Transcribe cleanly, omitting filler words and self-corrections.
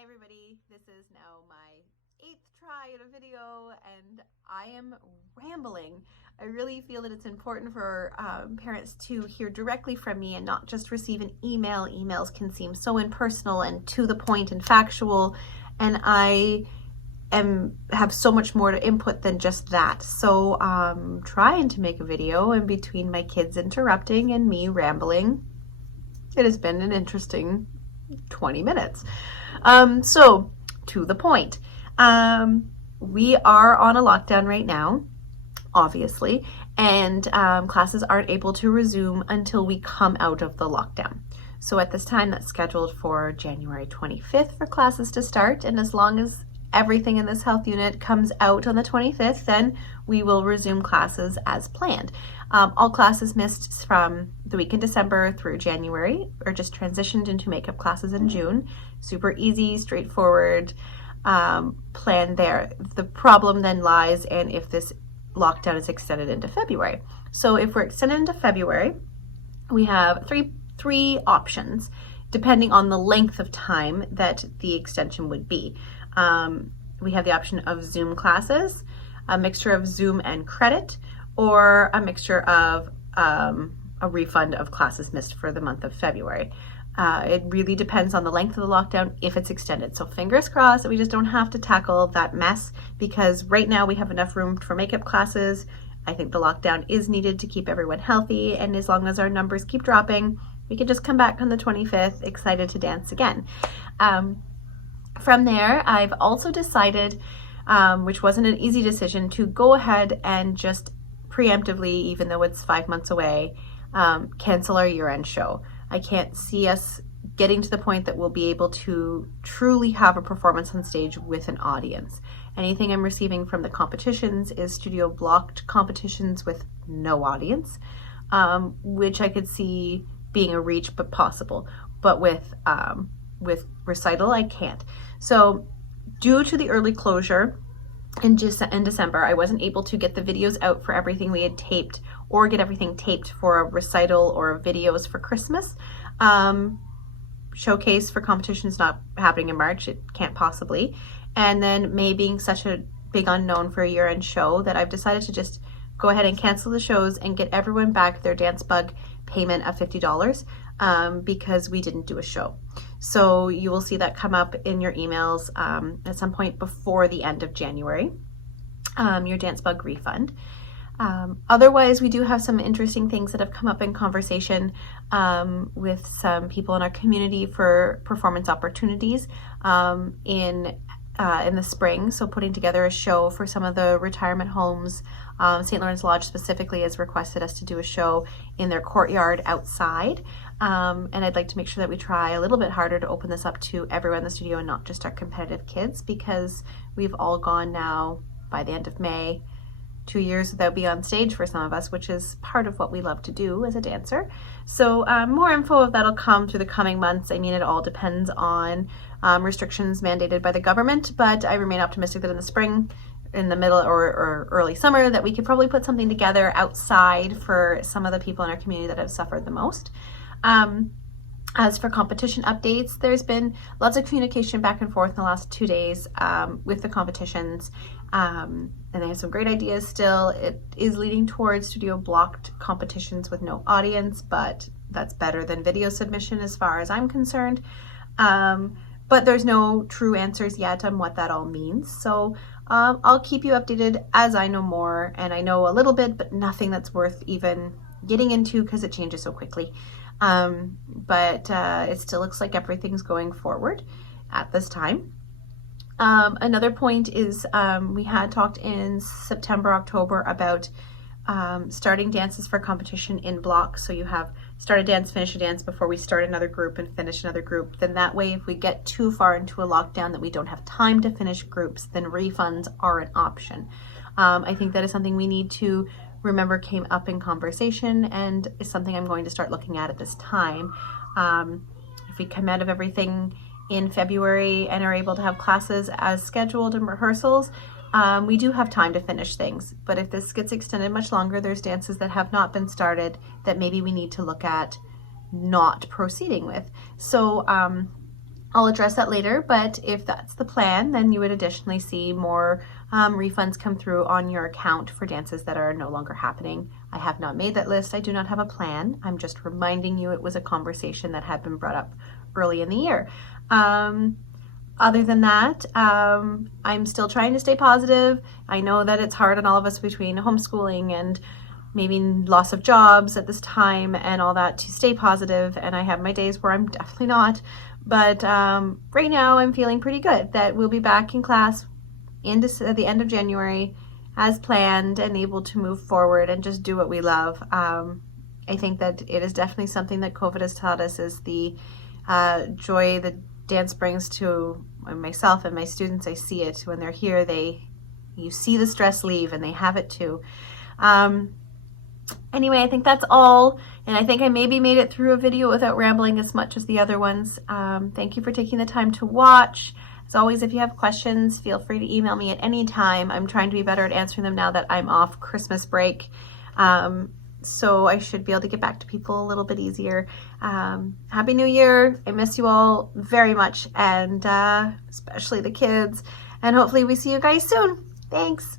Hi everybody, this is now my 8th try at a video and I am rambling. I really feel that it's important for parents to hear directly from me and not just receive an email. Emails can seem so impersonal and to the point and factual, and I have so much more to input than just that. So trying to make a video, and between my kids interrupting and me rambling, it has been an interesting 20 minutes. So to the point, we are on a lockdown right now, obviously, and classes aren't able to resume until we come out of the lockdown. So at this time, that's scheduled for January 25th for classes to start, and as long as everything in this health unit comes out on the 25th, then we will resume classes as planned. All classes missed from the week in December through January are just transitioned into makeup classes in June. Super easy, straightforward plan there. The problem then lies in if this lockdown is extended into February. So if we're extended into February, we have three options depending on the length of time that the extension would be. We have the option of Zoom classes, a mixture of Zoom and credit, or a mixture of a refund of classes missed for the month of February. It really depends on the length of the lockdown if it's extended. So fingers crossed that we just don't have to tackle that mess, because right now we have enough room for makeup classes. I think the lockdown is needed to keep everyone healthy, and as long as our numbers keep dropping, we can just come back on the 25th excited to dance again. From there, I've also decided, which wasn't an easy decision, to go ahead and just preemptively, even though it's 5 months away, cancel our year-end show. I can't see us getting to the point that we'll be able to truly have a performance on stage with an audience. Anything I'm receiving from the competitions is studio blocked competitions with no audience, which I could see being a reach but possible. But with recital, I can't. So due to the early closure in December, I wasn't able to get the videos out for everything we had taped, or get everything taped for a recital or videos for Christmas. Showcase for competition is not happening in March. It can't possibly. And then May being such a big unknown for a year-end show, that I've decided to just go ahead and cancel the shows and get everyone back their Dance Bug payment of $50 because we didn't do a show. So you will see that come up in your emails at some point before the end of January, your Dance Bug refund. Otherwise, we do have some interesting things that have come up in conversation with some people in our community for performance opportunities in the spring. So putting together a show for some of the retirement homes. St. Lawrence Lodge specifically has requested us to do a show in their courtyard outside. And I'd like to make sure that we try a little bit harder to open this up to everyone in the studio and not just our competitive kids, because we've all gone now by the end of May 2 years without being on stage for some of us, which is part of what we love to do as a dancer. So more info of that'll come through the coming months. I mean, it all depends on restrictions mandated by the government, but I remain optimistic that in the spring, in the middle or early summer, that we could probably put something together outside for some of the people in our community that have suffered the most. As for competition updates, there's been lots of communication back and forth in the last 2 days with the competitions, and they have some great ideas still. It is leading towards studio blocked competitions with no audience, but that's better than video submission as far as I'm concerned. But there's no true answers yet on what that all means. So I'll keep you updated as I know more, and I know a little bit, but nothing that's worth even getting into because it changes so quickly. But it still looks like everything's going forward at this time. Another point is we had talked in September, October about starting dances for competition in blocks. So you have start a dance, finish a dance before we start another group and finish another group. Then that way, if we get too far into a lockdown that we don't have time to finish groups, then refunds are an option. I think that is something we need to remember came up in conversation, and is something I'm going to start looking at this time. If we come out of everything in February and are able to have classes as scheduled and rehearsals, we do have time to finish things. But if this gets extended much longer, there's dances that have not been started that maybe we need to look at not proceeding with. So I'll address that later, but if that's the plan, then you would additionally see more refunds come through on your account for dances that are no longer happening. I have not made that list. I do not have a plan. I'm just reminding you it was a conversation that had been brought up early in the year. Other than that, I'm still trying to stay positive. I know that it's hard on all of us between homeschooling and maybe loss of jobs at this time and all that to stay positive, and I have my days where I'm definitely not. But right now I'm feeling pretty good that we'll be back in class at the end of January as planned and able to move forward and just do what we love. I think that it is definitely something that COVID has taught us is the joy that dance brings to myself and my students. I see it when they're here. You see the stress leave and they have it too. Anyway, I think that's all, and I think I maybe made it through a video without rambling as much as the other ones. Thank you for taking the time to watch. As always, if you have questions, feel free to email me at any time. I'm trying to be better at answering them now that I'm off Christmas break, so I should be able to get back to people a little bit easier. Happy New Year. I miss you all very much, and especially the kids, and hopefully we see you guys soon. Thanks.